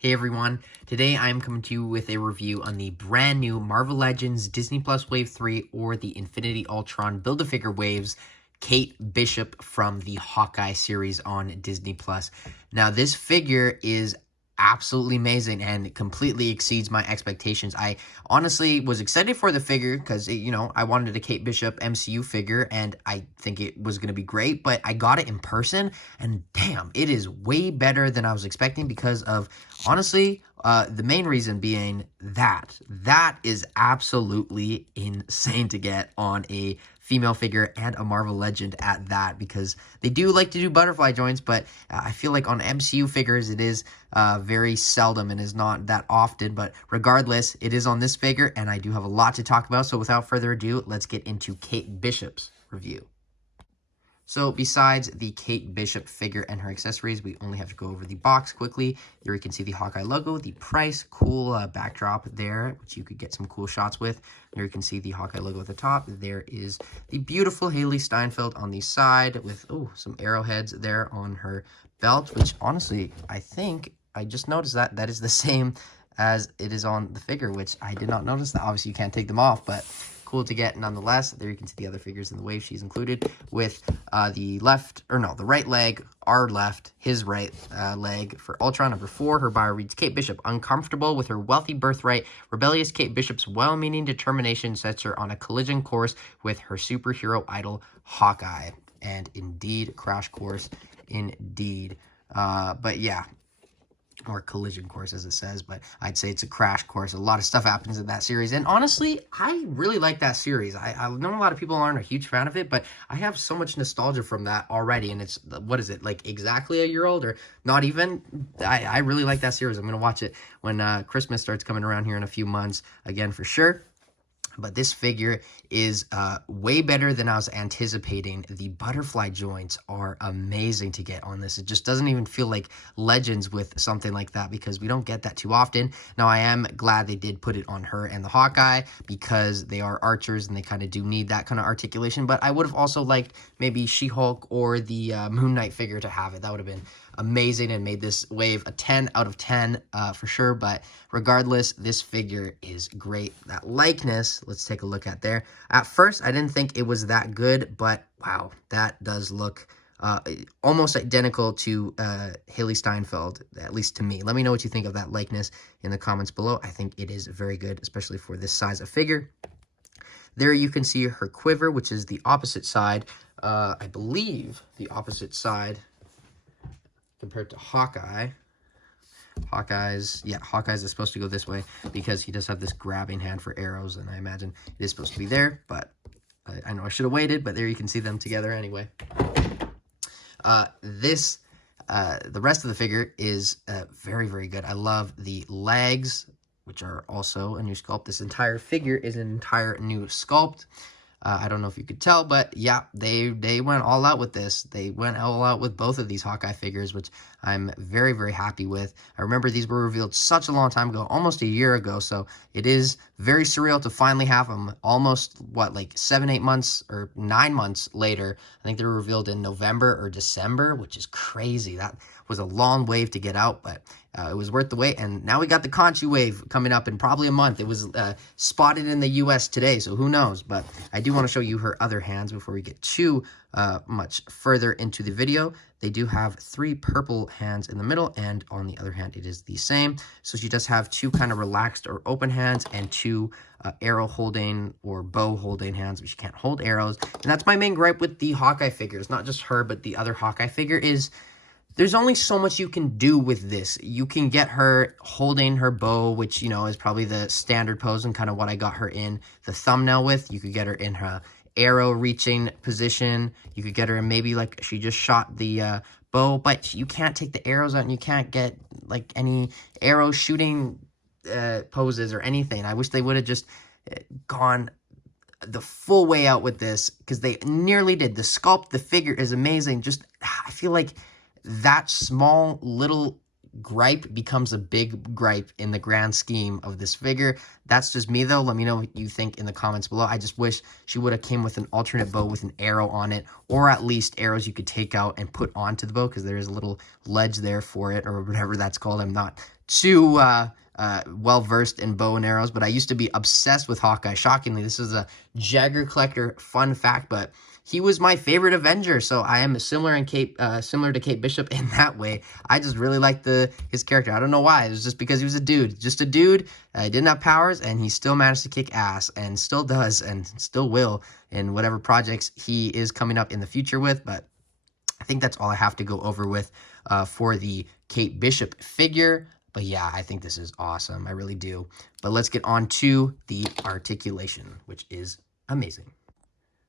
Hey everyone, today I'm coming to you with a review on the brand new Marvel Legends Disney Plus Wave 3 or the Infinity Ultron Build-A-Figure Waves Kate Bishop from the Hawkeye series on Disney Plus. Now this figure is absolutely amazing and completely exceeds my expectations. I honestly was excited for the figure because, I wanted a Kate Bishop MCU figure and I think it was going to be great, but I got it in person and damn, it is way better than I was expecting because of, honestly, the main reason being that is absolutely insane to get on a female figure and a Marvel Legend at that, because they do like to do butterfly joints, but I feel like on MCU figures it is very seldom and is not that often. But regardless, it is on this figure and I do have a lot to talk about. So without further ado, let's get into Kate Bishop's review. So besides the Kate Bishop figure and her accessories, we only have to go over the box quickly. There you can see the Hawkeye logo, the price, cool backdrop there, which you could get some cool shots with. There you can see the Hawkeye logo at the top. There is the beautiful Haley Steinfeld on the side with, some arrowheads there on her belt, which honestly, I think I just noticed that is the same as it is on the figure, which I did not notice that. Obviously, you can't take them off, but cool to get nonetheless. There you can see the other figures in the wave she's included with the right leg, our left, his right leg for Ultron. Number 4, her bio reads, Kate Bishop, uncomfortable with her wealthy birthright, rebellious Kate Bishop's well-meaning determination sets her on a collision course with her superhero idol, Hawkeye. And indeed, crash course, indeed. But yeah, or collision course as it says, but I'd say it's a crash course. A lot of stuff happens in that series, and honestly, I really like that series. I know a lot of people aren't a huge fan of it, but I have so much nostalgia from that already, and it's, what is it, like exactly a year old, or not even? I really like that series. I'm going to watch it when Christmas starts coming around here in a few months again for sure. But this figure is way better than I was anticipating. The butterfly joints are amazing to get on this. It just doesn't even feel like Legends with something like that, because we don't get that too often. Now, I am glad they did put it on her and the Hawkeye, because they are archers and they kind of do need that kind of articulation. But I would have also liked maybe She-Hulk or the Moon Knight figure to have it. That would have been amazing and made this wave a 10 out of 10 for sure. But regardless, this figure is great. That likeness, let's take a look at there. At first, I didn't think it was that good, but wow, that does look almost identical to Haley Steinfeld, at least to me. Let me know what you think of that likeness in the comments below. I think it is very good, especially for this size of figure. There you can see her quiver, which is the opposite side. I believe the opposite side compared to Hawkeye. Hawkeye's is supposed to go this way because he does have this grabbing hand for arrows, and I imagine it is supposed to be there, but I know I should have waited, but there you can see them together anyway. The rest of the figure is very, very good. I love the legs, which are also a new sculpt. This entire figure is an entire new sculpt. I don't know if you could tell, but yeah, they went all out with this. They went all out with both of these Hawkeye figures, which I'm very, very happy with. I remember these were revealed such a long time ago, almost a year ago, so it is very surreal to finally have them almost, like 7, 8 months or 9 months later. I think they were revealed in November or December, which is crazy. That was a long wave to get out, but it was worth the wait. And now we got the Conchi wave coming up in probably a month. It was spotted in the US today, so who knows? But I do want to show you her other hands before we get too much further into the video. They do have 3 purple hands in the middle, and on the other hand, it is the same. So she does have 2 kind of relaxed or open hands and 2 arrow holding or bow holding hands, but she can't hold arrows. And that's my main gripe with the Hawkeye figures, not just her, but the other Hawkeye figure, is there's only so much you can do with this. You can get her holding her bow, which, is probably the standard pose and kind of what I got her in the thumbnail with. You could get her in her arrow reaching position. You could get her in maybe like she just shot the bow, but you can't take the arrows out and you can't get like any arrow shooting poses or anything. I wish they would have just gone the full way out with this, because they nearly did. The sculpt, the figure is amazing. Just, I feel like that small little gripe becomes a big gripe in the grand scheme of this figure. That's just me, though. Let me know what you think in the comments below. I just wish she would have came with an alternate bow with an arrow on it, or at least arrows you could take out and put onto the bow, because there is a little ledge there for it, or whatever that's called. I'm not too well-versed in bow and arrows, but I used to be obsessed with Hawkeye. Shockingly, this is a Jagger Collector fun fact, but he was my favorite Avenger, so I am similar to Kate Bishop in that way. I just really liked his character. I don't know why. It was just because he was a dude. Just a dude. He didn't have powers, and he still managed to kick ass, and still does, and still will in whatever projects he is coming up in the future with. But I think that's all I have to go over with for the Kate Bishop figure. But yeah, I think this is awesome. I really do. But let's get on to the articulation, which is amazing.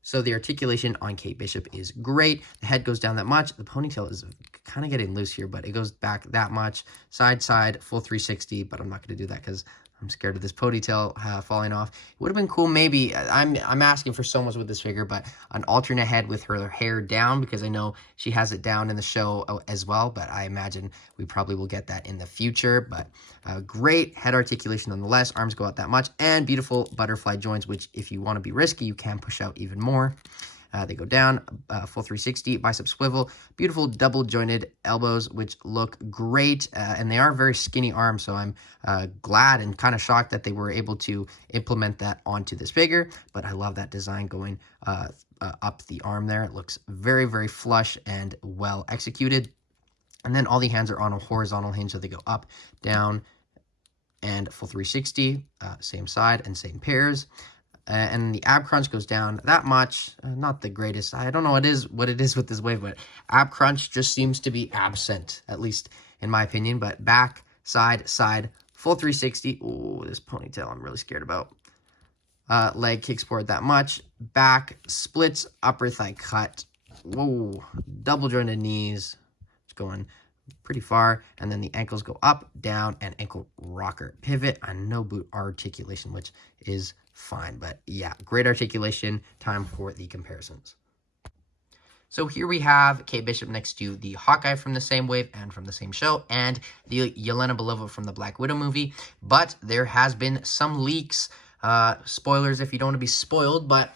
So the articulation on Kate Bishop is great. The head goes down that much. The ponytail is kind of getting loose here, but it goes back that much. Side, full 360, but I'm not going to do that because I'm scared of this ponytail falling off. It would have been cool maybe. I'm asking for so much with this figure, but an alternate head with her hair down, because I know she has it down in the show as well, but I imagine we probably will get that in the future. But great head articulation nonetheless. Arms go out that much, and beautiful butterfly joints, which if you want to be risky, you can push out even more. They go down, full 360, bicep swivel, beautiful double jointed elbows, which look great, and they are very skinny arms, so I'm glad and kind of shocked that they were able to implement that onto this figure, but I love that design going up the arm there. It looks very, very flush and well executed, and then all the hands are on a horizontal hinge, so they go up, down, and full 360, same side and same pairs. And the ab crunch goes down that much. Not the greatest. I don't know what it is with this wave, but ab crunch just seems to be absent, at least in my opinion. But back, side, full 360. Ooh, this ponytail I'm really scared about. Leg kicks forward that much. Back, splits, upper thigh cut. Whoa, double jointed knees. It's going pretty far. And then the ankles go up, down, and ankle rocker. Pivot and no boot articulation, which is fine. But yeah, great articulation. Time for the comparisons. So here we have Kate Bishop next to the Hawkeye from the same wave and from the same show, and the Yelena Belova from the Black Widow movie. But there has been some leaks. Spoilers if you don't want to be spoiled, but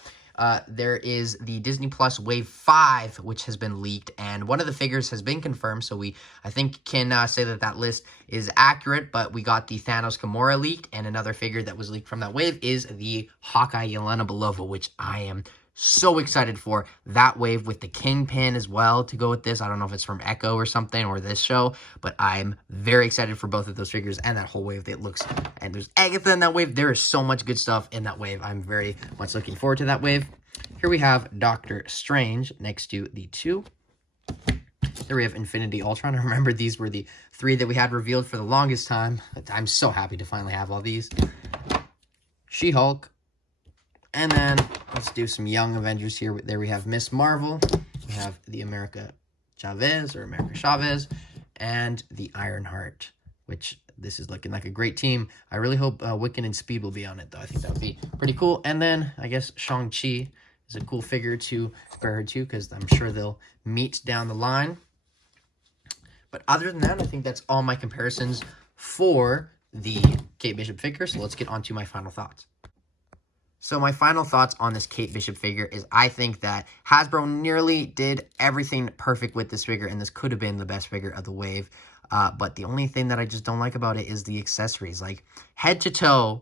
there is the Disney Plus Wave 5, which has been leaked, and one of the figures has been confirmed, so I think can say that list is accurate, but we got the Thanos Gamora leaked, and another figure that was leaked from that wave is the Hawkeye Yelena Belova, which I am so excited for. That wave with the Kingpin as well to go with this. I don't know if it's from Echo or something or this show, but I'm very excited for both of those figures and that whole wave. It looks, and there's Agatha in that wave. There is so much good stuff in that wave. I'm very much looking forward to that wave. Here we have Doctor Strange next to the two. There we have Infinity Ultron. I remember these were the three that we had revealed for the longest time. But I'm so happy to finally have all these. She-Hulk. And then let's do some young Avengers here. There we have Miss Marvel. We have the America Chavez, and the Ironheart, which this is looking like a great team. I really hope Wiccan and Speed will be on it, though. I think that would be pretty cool. And then I guess Shang-Chi is a cool figure to compare her to, because I'm sure they'll meet down the line. But other than that, I think that's all my comparisons for the Kate Bishop figure. So let's get on to my final thoughts. So my final thoughts on this Kate Bishop figure is I think that Hasbro nearly did everything perfect with this figure, and this could have been the best figure of the wave. But the only thing that I just don't like about it is the accessories. Like, head to toe,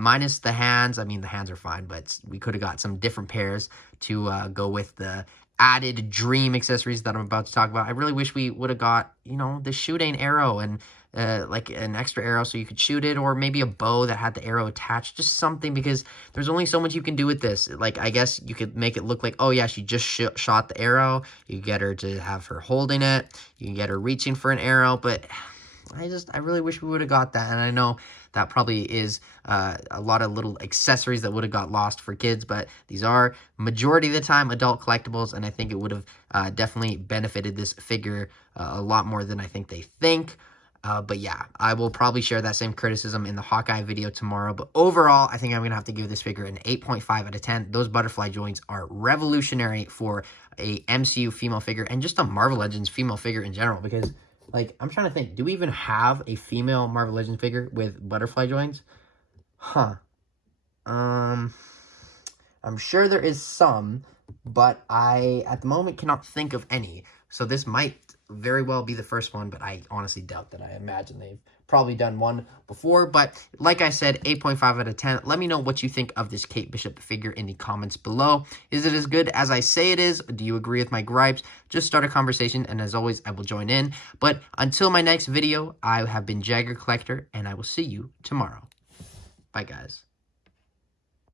minus the hands. I mean, the hands are fine, but we could have got some different pairs to go with the added dream accessories that I'm about to talk about. I really wish we would have got, the shooting arrow and like an extra arrow so you could shoot it, or maybe a bow that had the arrow attached, just something, because there's only so much you can do with this. Like, I guess you could make it look like, oh yeah, she just shot the arrow. You get her to have her holding it. You can get her reaching for an arrow, but I really wish we would have got that. And I know that probably is a lot of little accessories that would have got lost for kids, but these are majority of the time adult collectibles, and I think it would have definitely benefited this figure a lot more than I think they think. But yeah, I will probably share that same criticism in the Hawkeye video tomorrow. But overall, I think I'm going to have to give this figure an 8.5 out of 10. Those butterfly joints are revolutionary for a MCU female figure and just a Marvel Legends female figure in general, because Like, I'm trying to think, do we even have a female Marvel Legends figure with butterfly joints? Huh. I'm sure there is some, but I, at the moment, cannot think of any. So this might very well be the first one, but I honestly doubt that. I imagine they've probably done one before. But like I said, 8.5 out of 10. Let me know what you think of this Kate Bishop figure in the comments below. Is it as good as I say it is? Do you agree with my gripes? Just start a conversation, and as always, I will join in. But until my next video, I have been Jagger Collector, and I will see you tomorrow. Bye, guys.